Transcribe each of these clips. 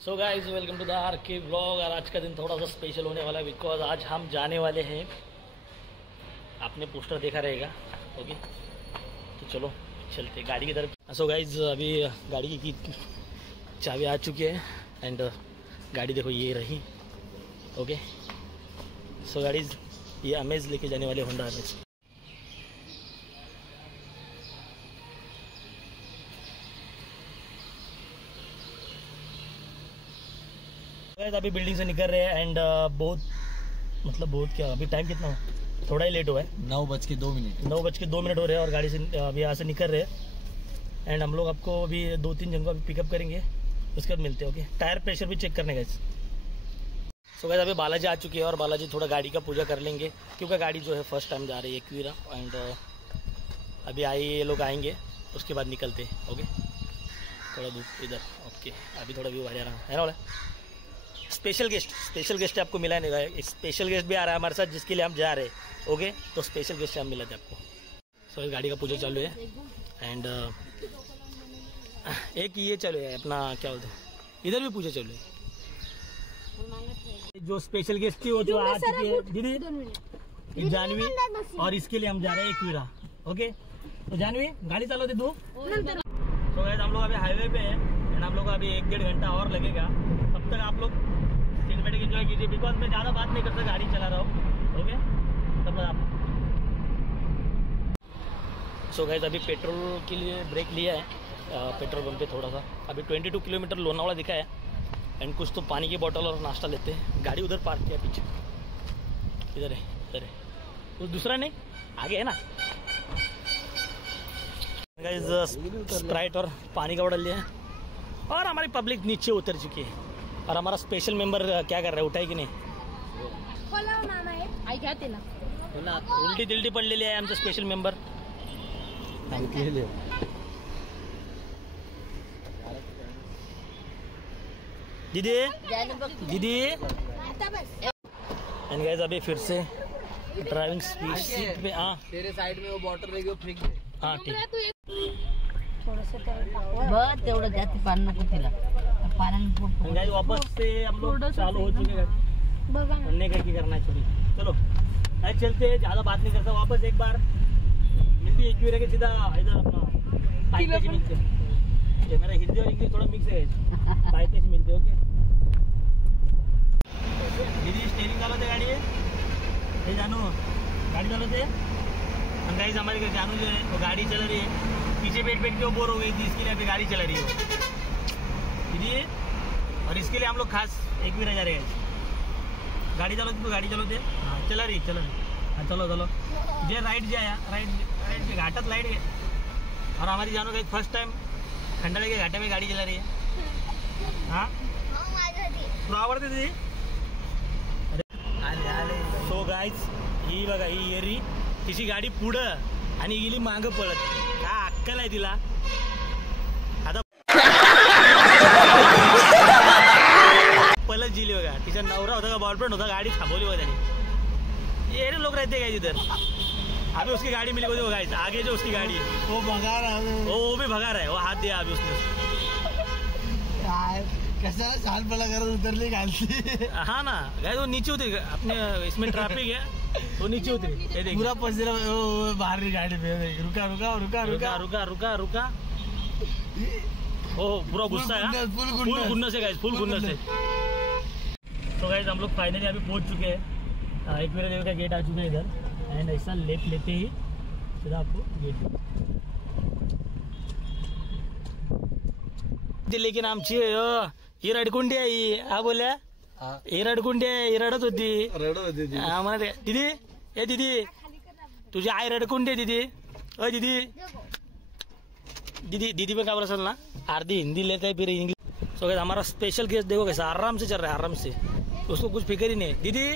So guys welcome to the R K vlog. और आज का दिन थोड़ा सा स्पेशल होने वाला है बिकॉज आज हम जाने वाले हैं, आपने पोस्टर देखा रहेगा। ओके तो चलो चलते गाड़ी की तरफ। सो गाइज अभी गाड़ी की चाबी आ चुकी है एंड गाड़ी देखो ये रही। ओके सो गाइज ये अमेज लेके जाने वाले होंडा अमेज। अभी बिल्डिंग से निकल रहे हैं एंड बहुत बहुत क्या अभी टाइम कितना हो, थोड़ा ही लेट हुआ है। 9:02 9:02 हो रहे हैं और गाड़ी से अभी यहाँ से निकल रहे हैं एंड हम लोग आपको अभी 2-3 जन को अभी पिकअप करेंगे, उसके बाद मिलते हैं। ओके टायर प्रेशर भी चेक करने का। सो गाइस अभी बालाजी आ चुकी है और बालाजी थोड़ा गाड़ी का पूजा कर लेंगे क्योंकि गाड़ी जो है फर्स्ट टाइम जा रही है एक्वीरा एंड अभी ये लोग आएंगे उसके बाद निकलते हैं। ओके थोड़ा दूर इधर। ओके अभी थोड़ा व्यू आ रहा है ना वाला स्पेशल गेस्ट आपको मिला नहीं है। एक स्पेशल गेस्ट भी आ रहा है हमारे साथ जिसके लिए हम जा रहे हैं। ओके तो स्पेशल गेस्ट से हम मिला थे आपको। सो इस गाड़ी का पूजा चालू है एंड एक ये चालू है अपना क्या बोलते हैं, इधर भी पूजा चालू है। जो स्पेशल गेस्ट थी वो तो आ चुकी है दीदी जानवी, और इसके लिए हम जा रहे हैं एक्वीरा। ओके तो जानवी गाड़ी चलाते तू। तो गाइस हम लोग अभी हाईवे पे है एंड हम लोग अभी 1-1.5 घंटा और लगेगा। तब तक आप लोग सिनेमैटिक एंजॉय कीजिए बिकॉज मैं ज़्यादा बात नहीं कर सकता, गाड़ी चला रहा हूँ। ओके तब तक आप। सो गाइस अभी पेट्रोल के लिए ब्रेक लिया है पेट्रोल पंप पे थोड़ा सा। अभी 22 किलोमीटर लोनावाला दिखा है एंड कुछ तो पानी की बोतल और नाश्ता लेते हैं। गाड़ी उधर पार्क किया पीछे, इधर है कुछ दूसरा नहीं आगे है ना। गाइस स्प्राइट और पानी का बोतल लिया है और हमारी पब्लिक नीचे उतर चुकी है और हमारा स्पेशल मेंबर क्या कर रहा है, उठाई की नाही उलटी तिलटी पडलेली आहे आमचा स्पेशल मेंबर। दीदी एंड गाइस अभी फिर से ड्राइविंग सीट पे। हाँ तेरे साइड में वो बॉटल रहेगी वो फेंक दे। हाँ ठीक तेवढं जाती पाणी नको तिला गाइस वापस से हम लोग चालू हो चुके हैं। करने का क्या करना है छोड़ी, चलो आज चलते हैं। ज़्यादा बात नहीं करता, वापस एक बार मिलती है एक्वीरा के सीधा इधर अपना पाइपे से मिलते हैं। ये मेरा हिंदी और इंग्लिश थोड़ा मिक्स है, पाइपे से मिलते। ओके दीदी स्टेयरिंग चालवते गाड़ी है, ये जानू गाड़ी चालवते। हम गाइस हमारे घर जानू जो है वो गाड़ी चला रही है, पीछे बैठ के वो बोर हो गई थी, इसके लिए अभी गाड़ी चला रही है दीदी। और इसके लिए हम लोग खास एक्वीरा जा रहे हैं। गाड़ी चलाते तो गाड़ी चलाते। हाँ चला रही हाँ चलो जे राइट जाया राइट के घाटात लाइट है और हमारी जानू का फर्स्ट टाइम खंडाळे के घाटे में गाड़ी चला रही है। हाँ तुला आवडते दीदी। सो गाइज ही बघा ही येरी तिची गाडी पुढं आणि गेली मागं पळत, काय अक्कल आहे तिला आता पलट जिली बघा। तिचा नवरा होता का बॉयफ्रेंड होता, गाड़ी थांबवली बघा त्याने। ये लोग रहते हैं इधर। अभी उसकी गाड़ी मिली वो गाइस आगे जो उसकी गाड़ी है वो भगा रहा है, वो भी भगा रहा है, वो हाथ दिया अभी उसने। कैसा साल पला कर उतरली गाड़ी। हाँ ना गाइस वो नीचे उतरी अपने इसमें ट्रैफिक है वो नीचे उतरी। ये देखिए पूरा पसीना बाहर की गाड़ी पे रुका। ओ पूरा गुस्सा है, फुल गुन्नस है गाइस, फुल गुन्नस है। तो गाइस हम लोग फाइनली अभी पहुंच चुके हैं। एक्वीरा देवी का गेट आ चुका है इधर एंड ऐसा लेफ्ट लेते ही सीधा आपको गेट। लेकिन आमची ही रडकुंडी आहे ही, हा बोल्या ही रडकुंडी आहे, ही रडत होती। आम्हाला दीदी ए दीदी तुझी आई रडकुंडी आहे दीदी। ओ दीदी पे क्या बोला असल ना, आधी हिंदी लेता है फिर इंग्लिश। सो गाइस हमारा स्पेशल गेस्ट देखो कैसा आराम से चल रहा है, आराम से, उसको कुछ फिक्र ही नहीं। दीदी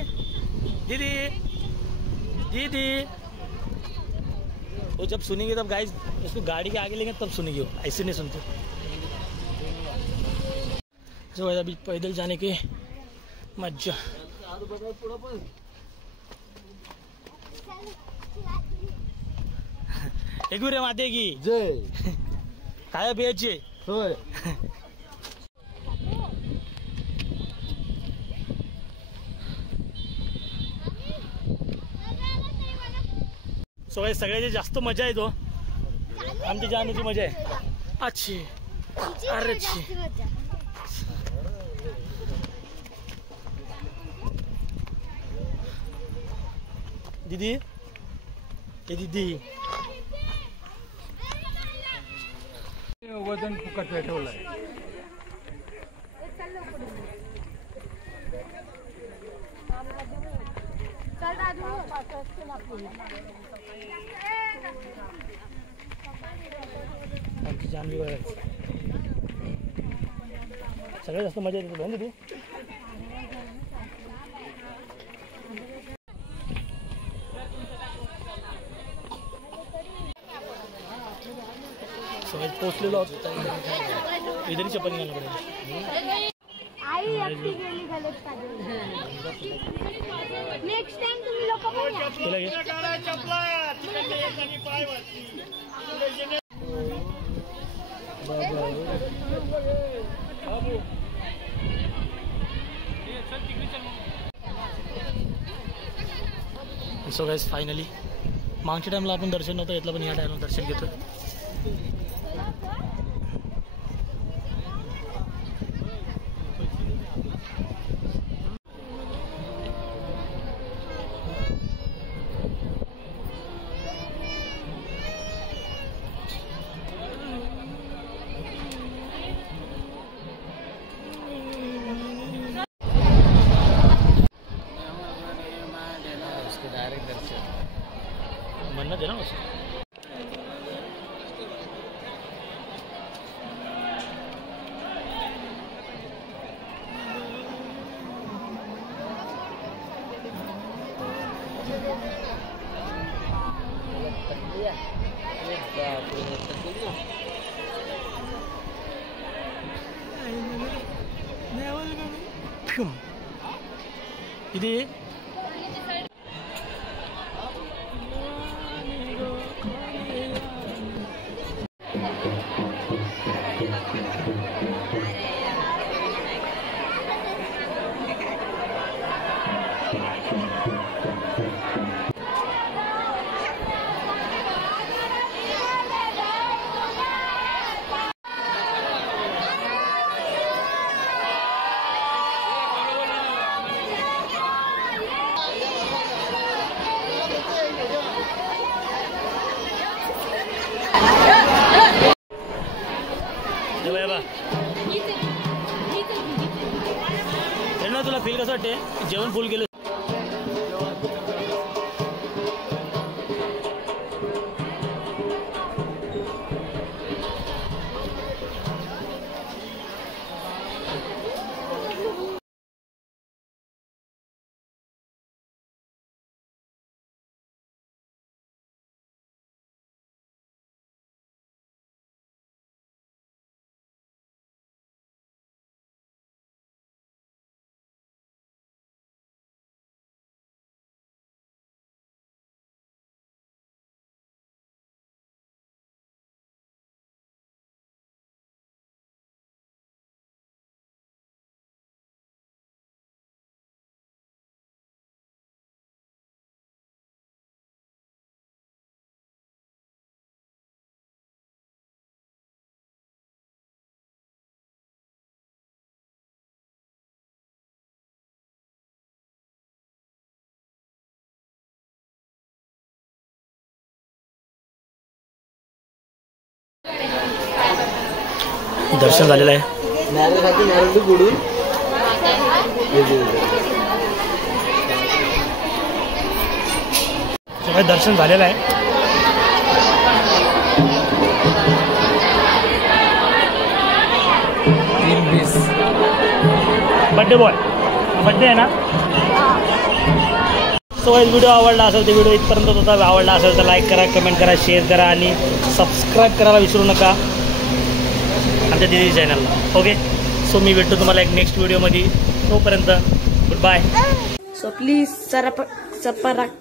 वो जब सुनेंगे तब गाइस उसको गाड़ी के आगे लेंगे तब सुनेंगे, वो ऐसे नहीं सुनते। सो गाइस अभी पैदल जाने के मजा। एक्वीरा माते की जय। काय प्यायचे होय सो गाइस सगळ्याची जास्त मजा येतो आमची जानूची मजा आहे अच्छी अरे अच्छी दीदी ये दीदी वजन फुकट ठेवलंय आमची जानवी बघायची सगळ्यात जास्त मजा येते तुला दीदी सगळ्यात पोचलेलो इधरही चप्पल निघायला पडेल नेक्स्ट टाइम तुम्ही लोक पण सो गाइस फायनली मागच्या टाइमला आपण दर्शन नव्हतं घेतलं पण या टाइमला दर्शन घेतो म्हणणं दे ना असं ఇది तुला फील कसं वाटते जेवण फुल केलं दर्शन झालेलं आहे सगळं दर्शन झालेलं आहे बर्थडे बॉय बर्थडे आहे ना सो व्हिडिओ आवडला असेल तर व्हिडिओ इथपर्यंत होता आवडला असेल तर लाईक करा कमेंट करा शेअर करा आणि सबस्क्राईब करायला विसरू नका आमच्या दीदी चॅनलला ओके सो मी भेटतो तुम्हाला एक नेक्स्ट व्हिडिओमध्ये तोपर्यंत गुड बाय सो प्लीज सरपकरा